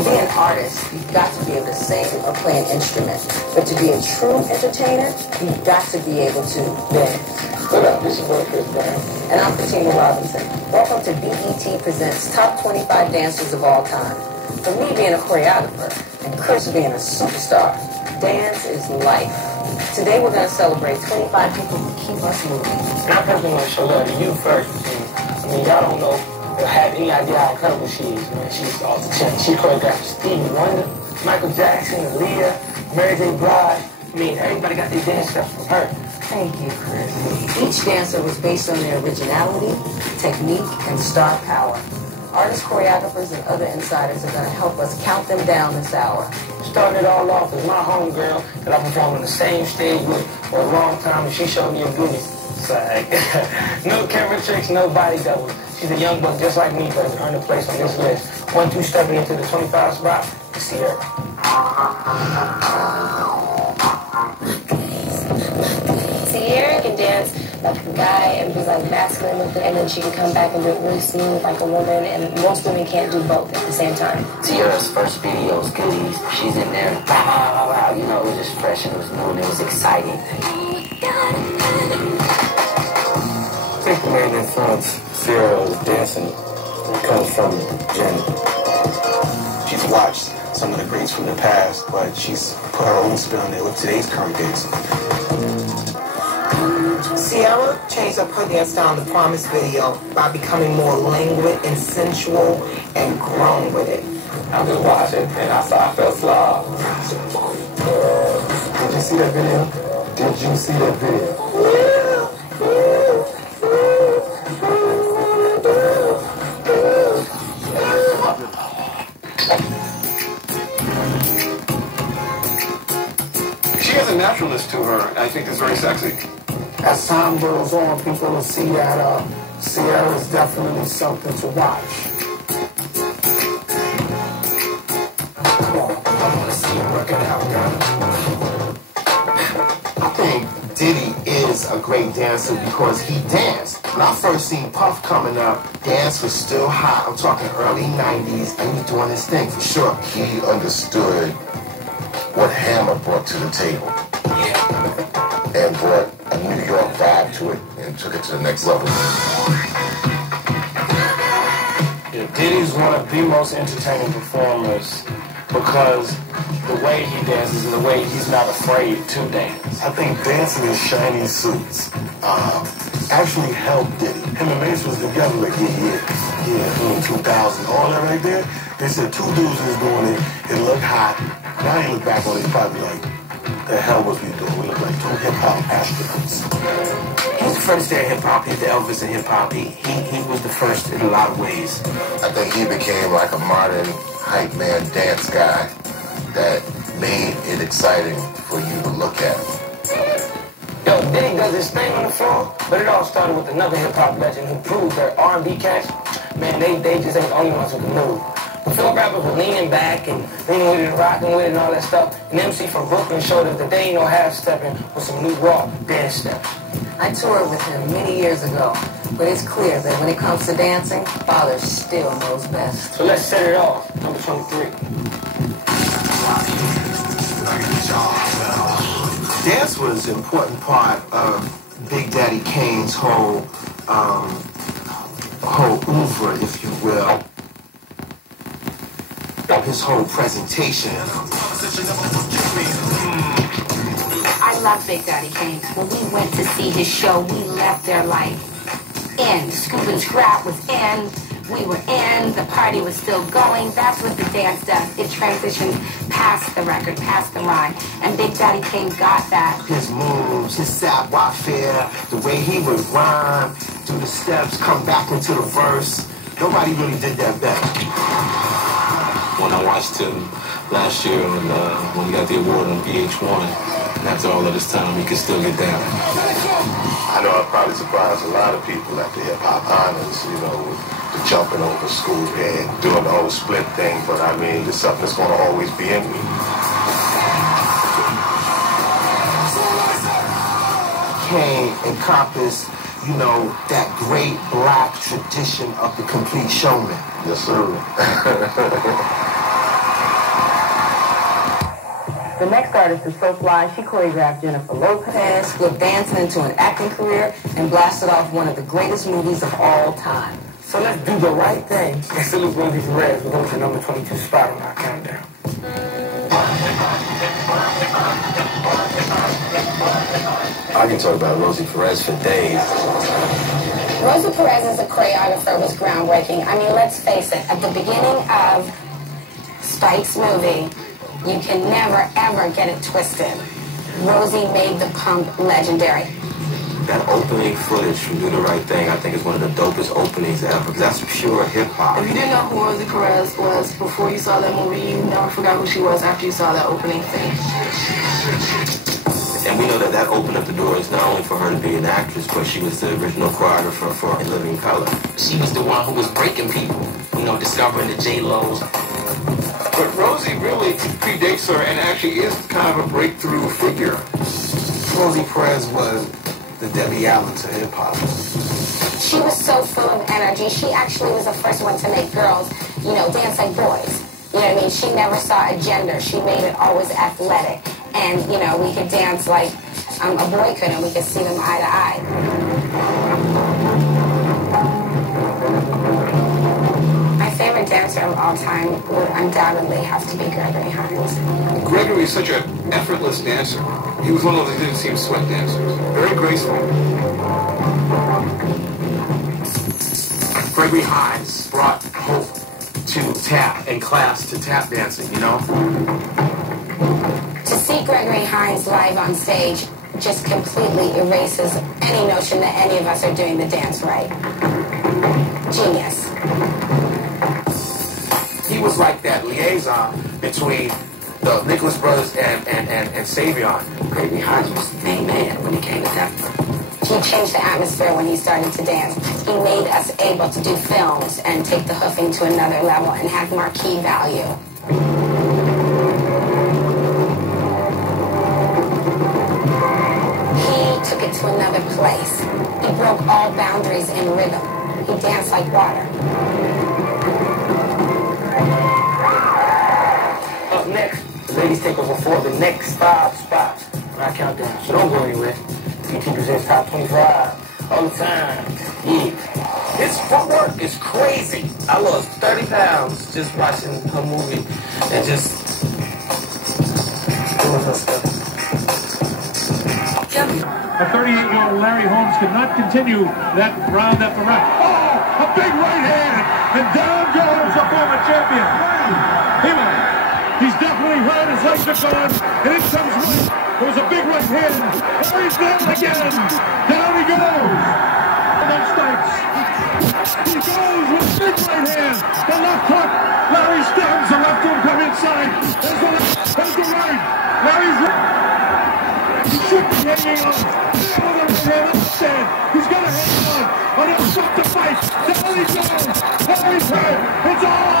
To be an artist, you've got to be able to sing or play an instrument. But to be a true entertainer, you've got to be able to dance. What up? This is Will Chris Brown. And I'm Fatima Robinson. Welcome to BET Presents Top 25 Dancers of All Time. For me being a choreographer and Chris being a superstar, dance is life. Today we're going to celebrate 25 people who keep us moving. And I personally want to show love to you first, because, I mean, y'all don't know or have any idea how incredible she is, man. She's off the chain. She choreographed Stevie Wonder, Michael Jackson, Aaliyah, Mary J. Blige. I mean, everybody got their dance stuff from her. Thank you, Chris. Each dancer was based on their originality, technique, and star power. Artists, choreographers, and other insiders are going to help us count them down this hour. Started it all off with my homegirl that I performed on the same stage with for a long time, and she showed me a booty. So, no camera tricks, no body doubles. She's a young buck just like me, but has earned a place on this list. 1-2 stepping into the 25 spot. You see her. Sierra can dance like a guy and be like masculine with it, and then she can come back and do it really smooth like a woman, and most women can't do both at the same time. Sierra's first videos, Goodies, she's in there, wow, you know, it was just fresh and it was new and it was exciting. I think the main influence Sierra's dancing comes from Jen. She's watched some of the greats from the past, but she's put her own spin on it with today's current days. Sierra changed up her dance style in the Promise video by becoming more languid and sensual and grown with it. I was watching and I felt flawed. Did you see that video? Did you see that video? She has a naturalness to her, and I think it's very sexy. As time goes on, people will see that Sierra is definitely something to watch. Come on, I want to see you working out, girl. I think Diddy is a great dancer because he danced. When I first seen Puff coming up, dance was still hot. I'm talking early 90s, and he was doing his thing for sure. He understood what Hammer brought to the table and brought a New York vibe to it and took it to the next level. Yeah, Diddy's one of the most entertaining performers because the way he dances and the way he's not afraid to dance. I think dancing in shiny suits actually helped Diddy. Him and Mace was together like, in 2000. All that right there, they said two dudes was doing it. It looked hot. Now you look back on it, it's probably like, the hell was we doing? We look like two hip-hop astronauts. He was the first day of hip-hop. He's the Elvis of hip-hop. He was the first in a lot of ways. I think he became like a modern hype man dance guy that made it exciting for you to look at. Yo, Diddy does his thing on the floor, but it all started with another hip-hop legend who proved that R&B cats, man, they just ain't the only ones who can move. Before rappers were leaning back and leaning with it and rocking with it and all that stuff, an MC from Brooklyn showed us that they ain't no half-stepping with some new raw dance steps. I toured with him many years ago, but it's clear that when it comes to dancing, Father still knows best. So let's set it off. Number 23. Dance was an important part of Big Daddy Kane's whole oeuvre, if you will. His whole presentation. I love Big Daddy Kane. When we went to see his show, we left there like in. Scoop and Scrap was in. We were in. The party was still going. That's what the dance does. It transitions past the record, past the rhyme. And Big Daddy Kane got that. His moves, his savoir-faire, the way he would rhyme, do the steps, come back into the verse. Nobody really did that better. When I watched him last year when he got the award on VH1, and after all of this time, he could still get down. I know I probably surprised a lot of people at the hip-hop honors, you know, with the jumping over Scoop and doing the whole split thing, but I mean, it's something that's going to always be in me. Kane encompassed, you know, that great black tradition of the complete showman. Yes, sir. The next artist is so fly, she choreographed Jennifer Lopez, flipped dancing into an acting career, and blasted off one of the greatest movies of all time. So let's do the right thing and salute Rosie Perez with over the number 22 spot on our countdown. I can talk about Rosie Perez for days. Rosie Perez as a choreographer was groundbreaking. I mean, let's face it, at the beginning of Spike's movie, you can never, ever get it twisted. Rosie made the pump legendary. That opening footage from Do the Right Thing, I think is one of the dopest openings ever, because that's pure hip-hop. If you didn't know who Rosie Perez was before you saw that movie, you never forgot who she was after you saw that opening thing. And we know that that opened up the doors not only for her to be an actress, but she was the original choreographer for In Living Color. She was the one who was breaking people, you know, discovering the J-Lo's. But Rosie really predates her and actually is kind of a breakthrough figure. Rosie Perez was the Debbie Allen to hip-hop. She was so full of energy. She actually was the first one to make girls, you know, dance like boys. You know what I mean? She never saw a gender. She made it always athletic. And, you know, we could dance like a boy could, and we could see them eye to eye. My favorite dancer of all time would undoubtedly have to be Gregory Hines. Gregory is such an effortless dancer. He was one of those that didn't seem sweat dancers. Very graceful. Gregory Hines brought hope to tap and class to tap dancing, you know? To see Gregory Hines live on stage just completely erases any notion that any of us are doing the dance right. Genius. He was like that liaison between the Nicholas brothers and Savion. Gregory Hines was the man when it came to that. He changed the atmosphere when he started to dance. He made us able to do films and take the hoofing to another level and have marquee value. He took it to another place. He broke all boundaries in rhythm. He danced like water. Up next, the ladies take over for the next 5 spots on our countdown. So don't go anywhere. BET presents Top 25 all the time. Yeah. His footwork is crazy. I lost 30 pounds just watching her movie and just doing her stuff. A 38-year-old Larry Holmes could not continue that round after round. Oh, a big right hand, and down goes the former champion. He's definitely hurt, his legs are gone, and in comes White. There was a big right hand, and he's down again. Down he goes. And then Stikes. He goes with a big right hand. The left hook. Larry stems, the left hook come inside. There's the left, there's the right. Larry's right. He should be hanging on. He's got to hang on. But he'll stop the fight. Down he goes. Larry's hurt. It's all